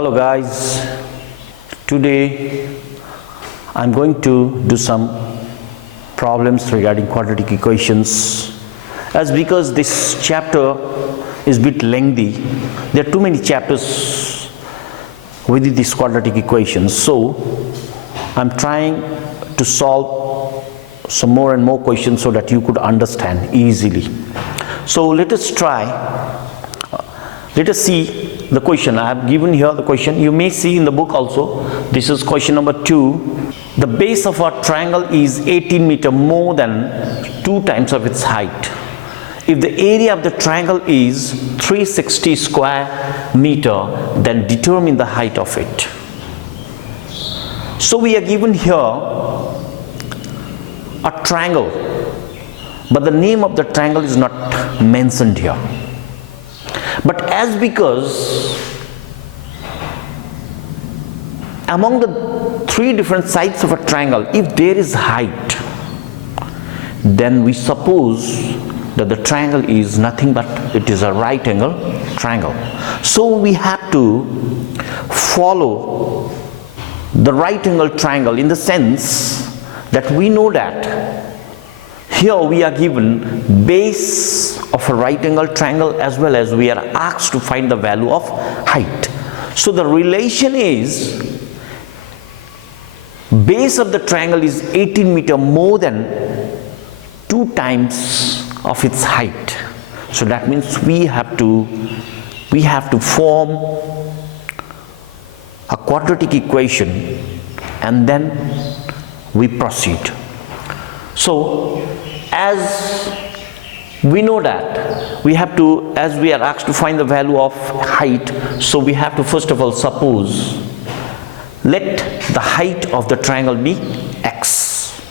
Hello guys, today I'm going to do some problems regarding quadratic equations. Because this chapter is a bit lengthy, there are too many chapters within these quadratic equations, so I'm trying to solve some more and more questions so that you could understand easily. So let us see the question. I have given here the question. You may see in the book also. This is question number 2. The base of a triangle is 18 meter more than 2 times of its height. If the area of the triangle is 360 square meter, then determine the height of it. So we are given here a triangle, but the name of the triangle is not mentioned here. But because among the 3 different sides of a triangle, if there is height, then we suppose that the triangle is nothing but it is a right angle triangle. So we have to follow the right angle triangle in the sense that we know that here we are given base of a right angle triangle as well as we are asked to find the value of height. So the relation is base of the triangle is 18 meter more than 2 times of its height. So that means we have to form a quadratic equation and then we proceed. So as we know that we have to, as we are asked to find the value of height, so we have to first of all suppose, let the height of the triangle be x.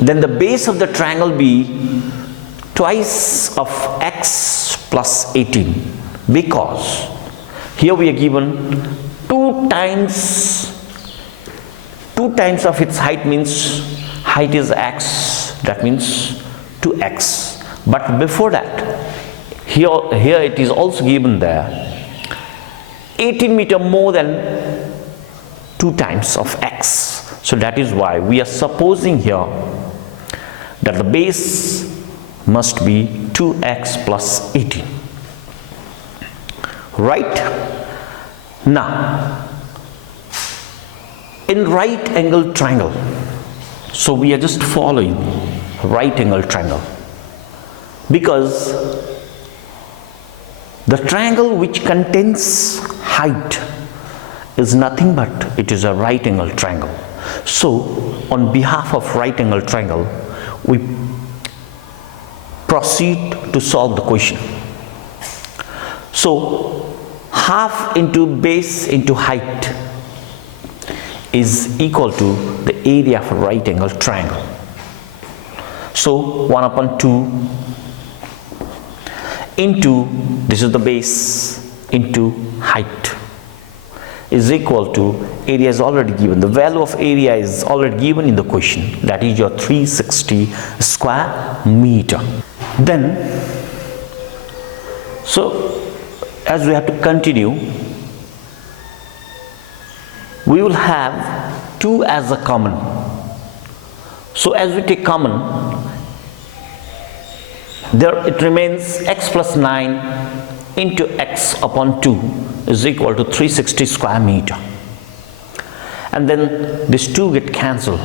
Then the base of the triangle be twice of x plus 18, because here we are given 2 times of its height, means height is x, that means 2x. But before that, here it is also given there 18 meter more than 2 times of x. So that is why we are supposing here that the base must be 2x plus 18. Right? Now, in right angle triangle, so we are just following right angle triangle, because the triangle which contains height is nothing but it is a right angle triangle. So on behalf of right angle triangle, we proceed to solve the question. So half into base into height is equal to the area of a right angle triangle. So 1 upon 2 into, this is the base, into height is equal to, area is already given, the value of area is already given in the question, that is your 360 square meter. Then, so as we have to continue, we will have 2 as a common. So as we take common, there it remains x plus 9 into x upon 2 is equal to 360 square meter. And then these 2 get cancelled.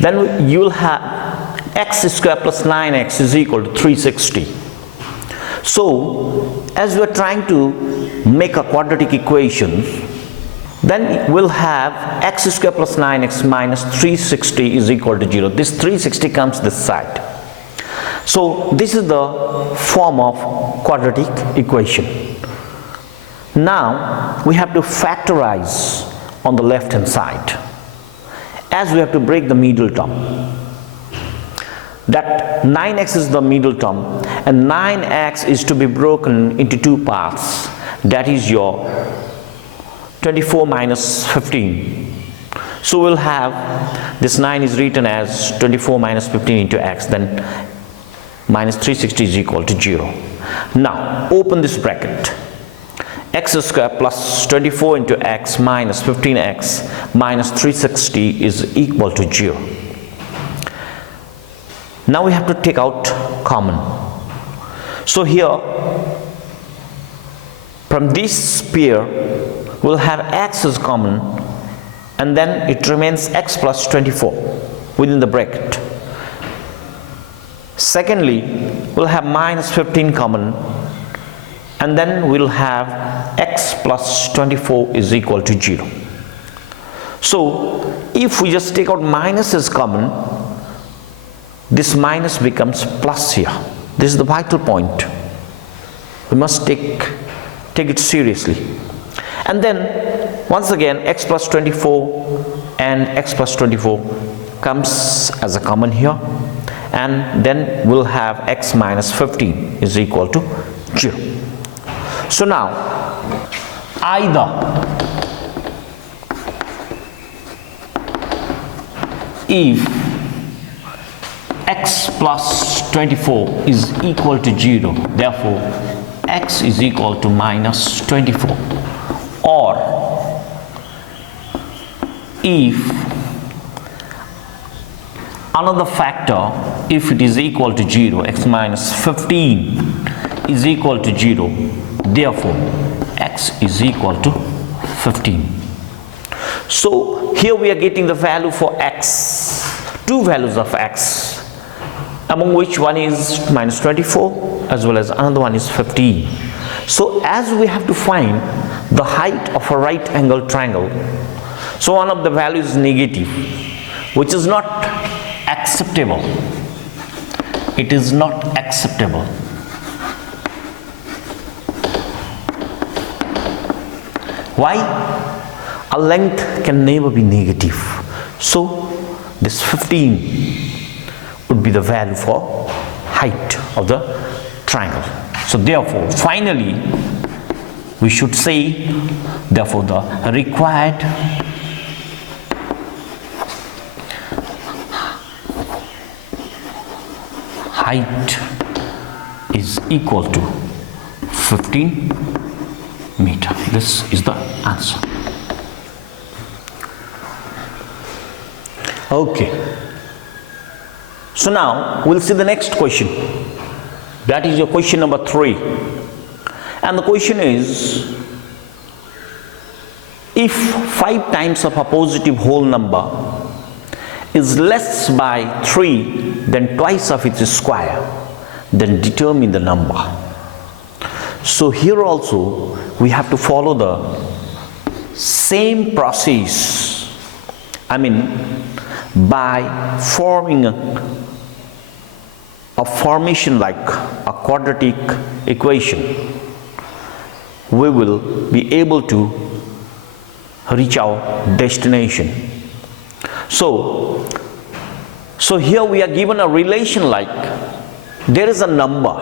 Then you will have x square plus 9x is equal to 360. So as we are trying to make a quadratic equation, then we'll have x square plus 9x minus 360 is equal to 0. This 360 comes this side. So this is the form of quadratic equation. Now we have to factorize on the left hand side, as we have to break the middle term. That 9x is the middle term and 9x is to be broken into 2 parts. That is your 24 minus 15. So we'll have this 9 is written as 24 minus 15 into x, then minus 360 is equal to 0. Now open this bracket. x square plus 24 into x minus 15x minus 360 is equal to 0. Now we have to take out common. So here from this pair we'll have x is common, and then it remains x plus 24 within the bracket. Secondly, we'll have minus 15 common, and then we'll have x plus 24 is equal to 0. So if we just take out minus as common, this minus becomes plus here. This is the vital point. We must take it seriously. And then once again x plus 24 and x plus 24 comes as a common here, and then we'll have x minus 15 is equal to 0. So now either if x plus 24 is equal to 0, therefore x is equal to minus 24, or if another factor, if it is equal to 0, x minus 15 is equal to 0, therefore x is equal to 15. So here we are getting the value for x, two values of x, among which one is minus 24 as well as another one is 15. So as we have to find the height of a right angle triangle, so one of the values is negative, which is not acceptable. It is not acceptable. Why? A length can never be negative. So this 15 would be the value for height of the triangle. So therefore, finally, we should say, therefore the required height is equal to 15 meter. This is the answer. Okay. So now we'll see the next question. That is your question number 3. And the question is, if 5 times of a positive whole number is less by 3 than twice of its square, then determine the number. So here also we have to follow the same process. I mean, by forming a formation like a quadratic equation, we will be able to reach our destination. So here we are given a relation like there is a number.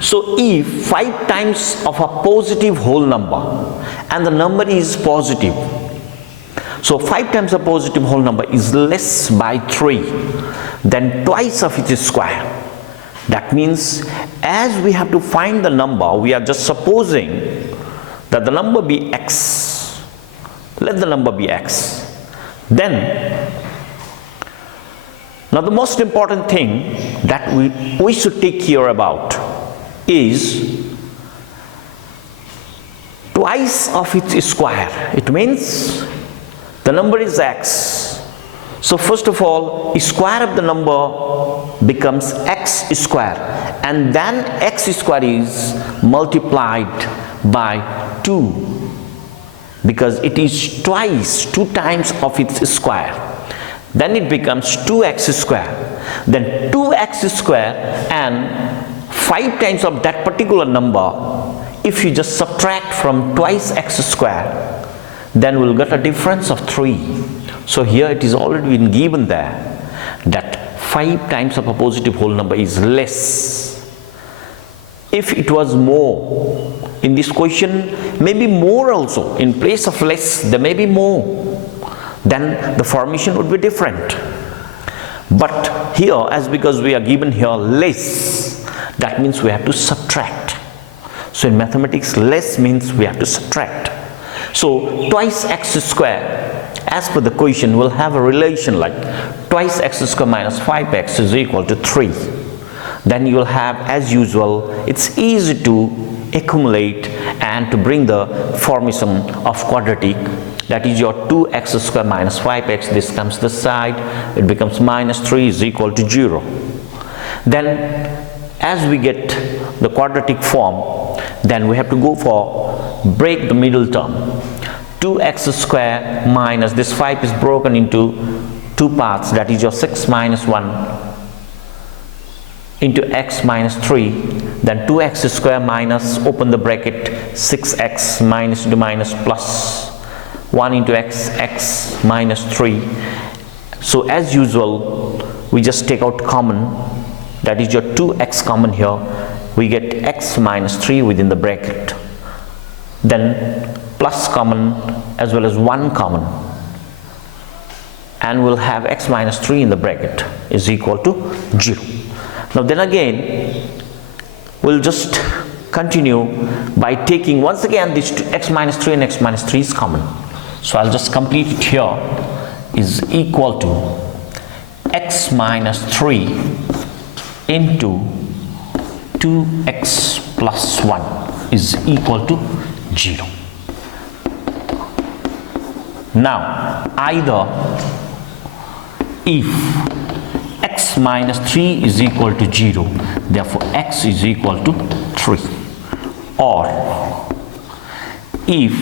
So if 5 times of a positive whole number and the number is positive, so 5 times a positive whole number is less by 3 than twice of its square. That means as we have to find the number, we are just supposing that the number be x. Let the number be x. Then, now the most important thing that we should take care about is twice of its square. It means the number is x. So first of all, square of the number becomes x square, and then x square is multiplied by 2, because it is twice, 2 times of its square. Then it becomes 2x square, then 2x square, and 5 times of that particular number, if you just subtract from twice x square, then we'll get a difference of 3. So here it is already been given there that 5 times of a positive whole number is less. If it was more, in this question maybe more also, in place of less there may be more, then the formation would be different. But here, as because we are given here less, that means we have to subtract. So in mathematics, less means we have to subtract. So twice x square, as per the question, will have a relation like twice x square minus 5x is equal to 3. Then you will have, as usual, it's easy to accumulate and to bring the formation of quadratic. That is your 2x square minus 5x, this comes this side, it becomes minus 3 is equal to 0. Then as we get the quadratic form, then we have to go for break the middle term. 2x square minus this 5 is broken into two parts, that is your 6 minus 1 into x minus 3, then 2x square minus, open the bracket, 6x minus into minus plus 1 into x minus 3. So as usual, we just take out common, that is your 2x common here, we get x minus 3 within the bracket, then plus common as well as 1 common, and we'll have x minus 3 in the bracket is equal to 0. Now then again, we'll just continue by taking once again these two, x minus 3 and x minus 3 is common. So I'll just complete it here, is equal to x minus 3 into 2x plus 1 is equal to 0. Now either if x minus 3 is equal to 0, therefore x is equal to 3, or if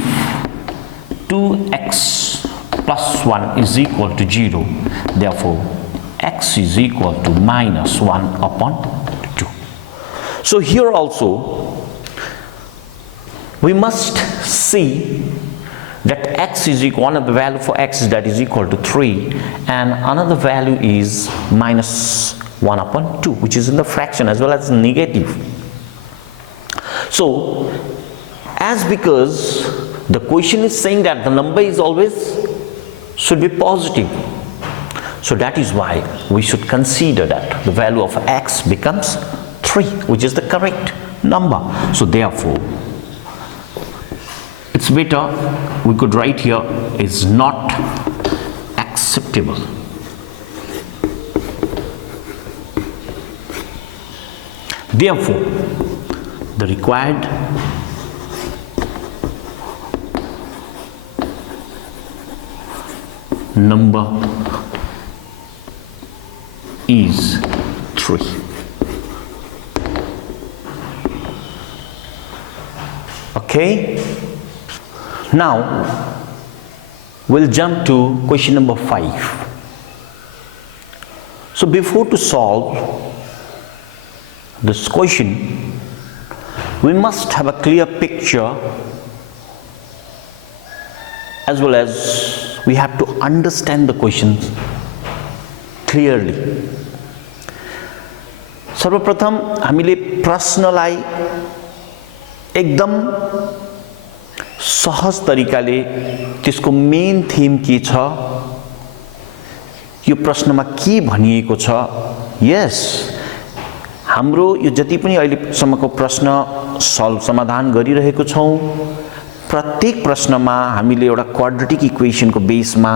2x plus 1 is equal to 0, therefore x is equal to minus 1 upon 2. So here also we must see that x is equal, one of the value for x is that is equal to 3, and another value is minus 1 upon 2, which is in the fraction as well as negative. So as because the question is saying that the number is always should be positive, so that is why we should consider that the value of x becomes 3, which is the correct number. So therefore it's better we could write here is not acceptable. Therefore the required number is 3. Okay, now we'll jump to question number 5. So before to solve this question, we must have a clear picture as well as we have to understand the questions clearly. सर्वप्रथम हामीले प्रश्नलाई एकदम सहज तरिकाले त्यसको main theme के छ, यो प्रश्नमा के भनिएको छ, यस हाम्रो यो जति पनि अहिले सम्मको प्रश्न समाधान गरिरहेको छौं, प्रत्येक प्रश्नमा हामीले एउटा क्वाड्रेटिक इक्वेशनको बेसमा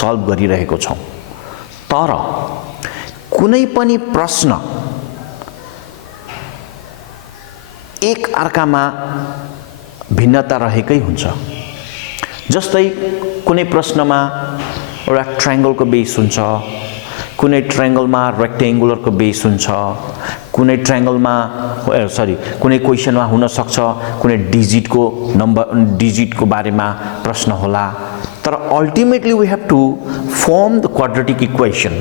सल्भ गरिरहेको छौं। तर कुनै पनि प्रश्न एक अर्कामा भिन्नता रहेकै हुन्छ। जस्तै कुनै प्रश्नमा एउटा ट्रायंगलको बेस हुन्छ, कुनै ट्रायंगलमा रेक्टेंगुलरको बेस हुन्छ, कुनै ट्रायंगलमा कुनै क्वेशनमा हुन सक्छ कुनै डिजिटको डिजिटको बारेमा प्रश्न होला। तर ultimately we have to form the quadratic equation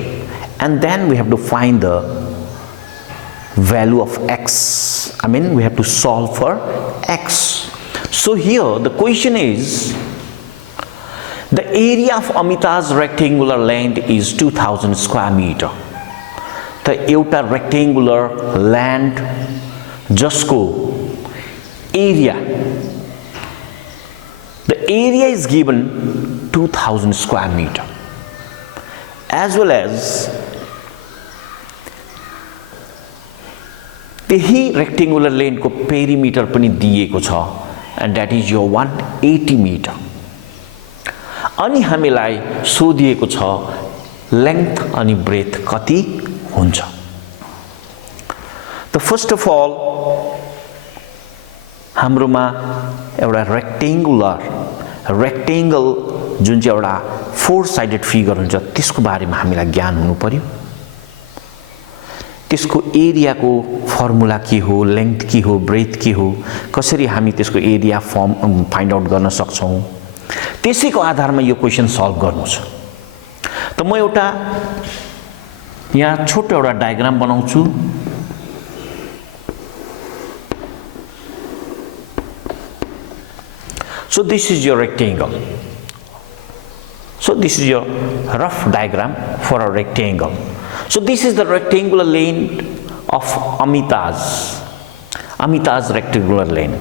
and then we have to find the value of x. I mean we have to solve for x. So here the question is, the area of Amita's rectangular length is 2000 square meter. The एउटा rectangular land जसको area, the area is given 2000 square meter, as well as त्यही rectangular लेन को perimeter पनि दिएको छ and that is your 180 meter. अनि हामीलाई सोधिएको छ लेंथ अनि ब्रेथ कति हुन्छ. The first of all हाम्रोमा एउटा रेक्टेंगल जुन चाहिँ एउटा 4 साइडेड फिगर हुन्छ त्यसको बारेमा हामीलाई ज्ञान हुनु पर्यो. त्यसको एरियाको फर्मुला के हो, लेंथ के हो, ब्रेथ के हो, कसरी हामी त्यसको एरिया फाइन्ड आउट गर्न सक्छौं, त्यसैको आधारमा यो क्वेशन सल्भ गर्नु छ. त म एउटा यहाँ छोटो एउटा डायग्राम बनाउँछु. So this is your rectangle. So this is your rough diagram for a rectangle. So this is the rectangular lane of Amita's rectangular lane.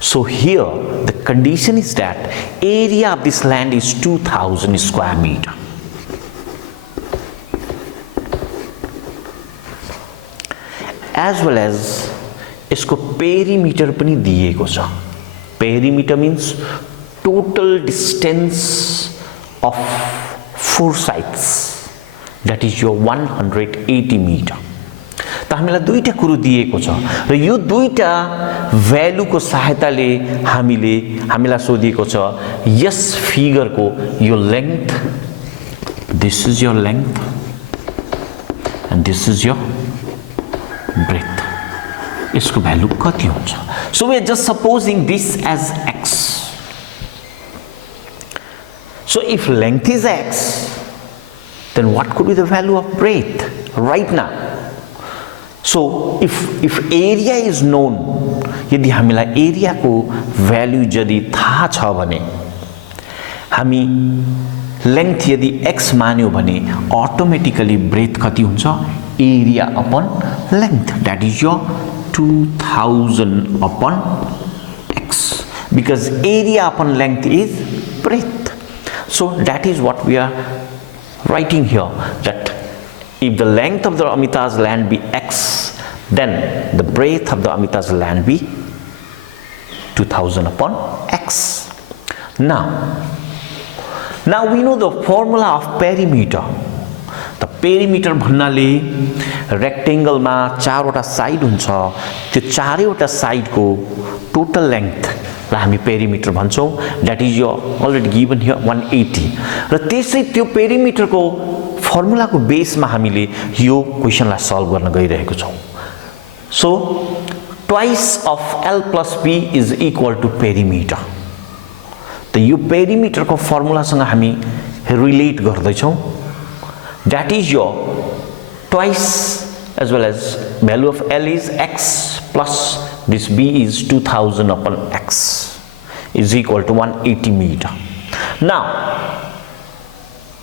So here the condition is that area of this land is 2000 square meter. As well as इसको perimeter पनि दिएको छ. Perimeter means total distance of 4 sides. That is your 180 meter. त हामीलाई दुईटा कुरो दिएको छ र यो दुईटा भ्यालुको सहायताले हामीलाई सोधिएको छ यस फिगरको यो length, this is your length and this is your breadth. यसको भ्यालु कति हुन्छ? So we are just supposing this as x. So if length is x, then what could be the value of breadth right now? So if area is known, यदि हामीलाई area को value यदि थाहा छ भने हामी लेंथ यदि x मान्यो भने अटोमेटिकली ब्रेथ कति हुन्छ? Area upon length, that is your 2000 upon x, because area upon length is breadth. So that is what we are writing here, that if the length of the Amita's land be x, then the breadth of the Amita's land be 2000 upon x. Now we know the formula of perimeter. The perimeter भन्नाले rectangle मा चारवटा side हुन्छ, त्यो चारैवटा side को total length लाई हामी perimeter भन्छौं. that is your already given here 180. र त्यसै त्यो पेरिमिटर को फर्मुला को बेसमा हामीले यो क्वेशनलाई सल्भ गर्न गइरहेको छौं. So twice of L plus B is equal to perimeter. त यो पेरिमिटर को फर्मुला सँग हामी रिलेट गर्दै छौं. That is your twice, as well as value of L is x plus this B is 2000 upon x is equal to 180 meter. Now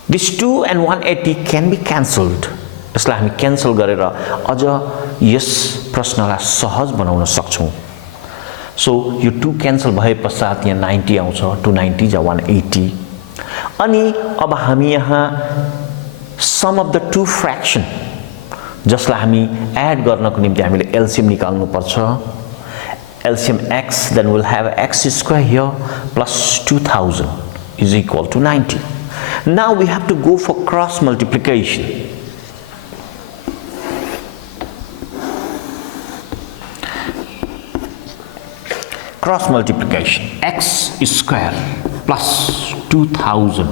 this 2 and 180 can be cancelled. यसलाई हामी cancel गरेर अझ yes प्रश्नलाई सहज बनाउन सक्छौं. So यो 2 cancel भए पश्चात यहाँ 90 आउँछ, 290 जा 180. अनि अब हामी यहाँ sum of the two fraction जसलाई हामी एड गर्नको निम्ति हामीले एलसीएम निकाल्नु पर्छ. LCM x, then we'll have x square here plus 2000 is equal to 90. Now we have to go for cross multiplication. Cross multiplication, x square plus 2000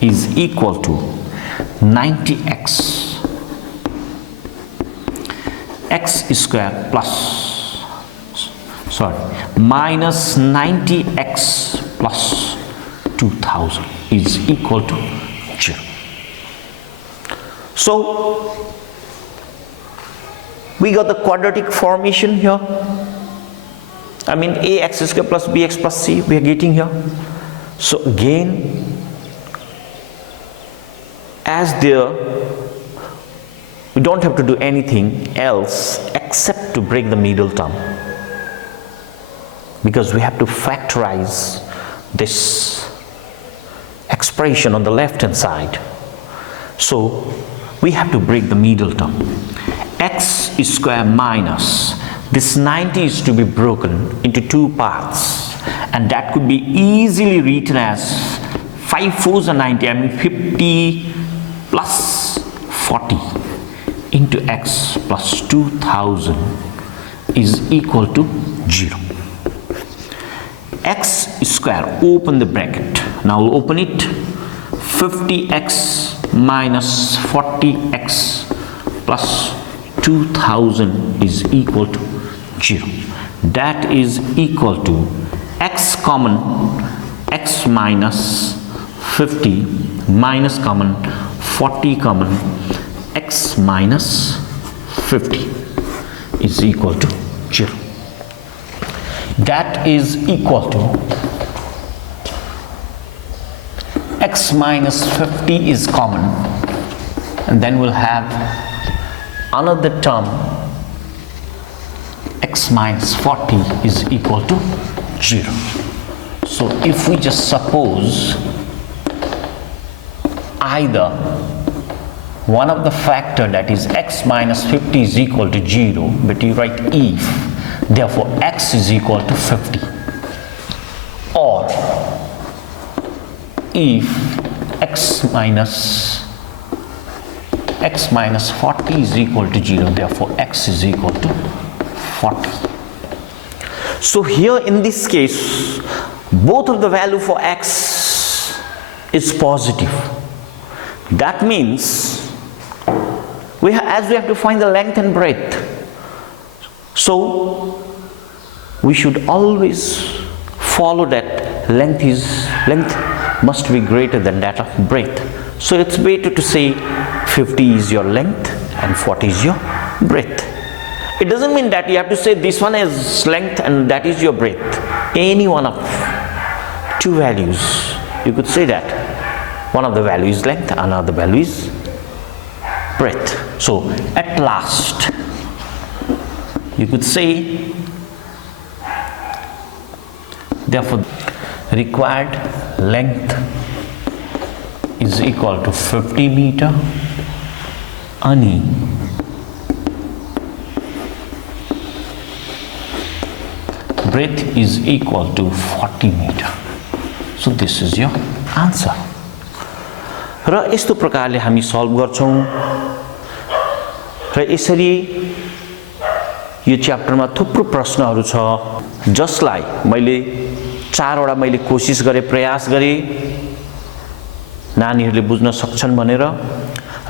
is equal to 90x, x square minus 90x plus 2000 is equal to 0. So we got the quadratic formation here. I mean ax square plus bx plus c we are getting here. So again, as there, we don't have to do anything else except to break the middle term, because we have to factorize this expression on the left hand side. So we have to break the middle term. x square minus this 90 is to be broken into two parts, and that could be easily written as 5 4s are 90, I mean 50 plus 40 into x plus 2000 is equal to 0. X square, open the bracket, now open it, 50x minus 40x plus 2000 is equal to 0. That is equal to x common, x minus 50 minus common, 40 common, x minus 50 is equal to 0. That is equal to x minus 50 is common, and then we'll have another term, x minus 40 is equal to 0. So if we just suppose either one of the factor, that is x minus 50 is equal to 0, but you write if, therefore x is equal to 50, or if x minus 40 is equal to 0, therefore x is equal to 40. So here in this case, both of the value for x is positive. That means as we have to find the length and breadth, so we should always follow that length must be greater than that of breadth. So it's better to say 50 is your length and 40 is your breadth. It doesn't mean that you have to say this one is length and that is your breadth. Any one of two values, you could say that one of the value is length, another value is breadth. So at last you could say, therefore required length is equal to 50 meter ani breadth is equal to 40 meter. So this is your answer. र यस्तो प्रकारले हामी solve गर्छौं र यसरी यो च्याप्टरमा थुप्रो प्रश्नहरू छ जसलाई मैले चारवटा मैले कोशिश गरे, प्रयास गरे नानीहरूले बुझ्न सक्छन् भनेर,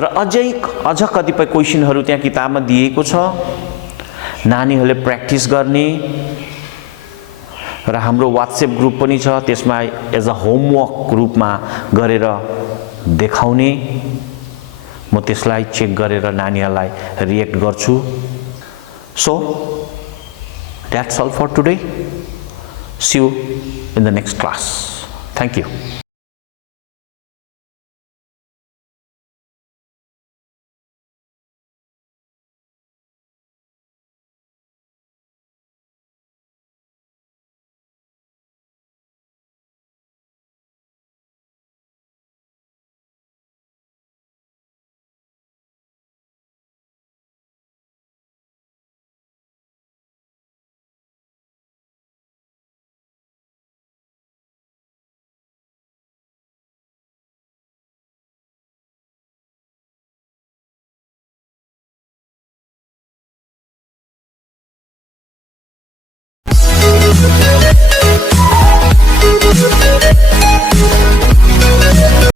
र अझ कतिपय क्वेशनहरू त्यहाँ किताबमा दिएको छ, नानीहरूले प्र्याक्टिस गर्ने, र हाम्रो व्हाट्सएप ग्रुप पनि छ, त्यसमा एज अ होमवर्क रूपमा गरेर देखाउने, म त्यसलाई चेक गरेर नानीहरूलाई रिएक्ट गर्छु. So that's all for today. See you in the next class. Thank you.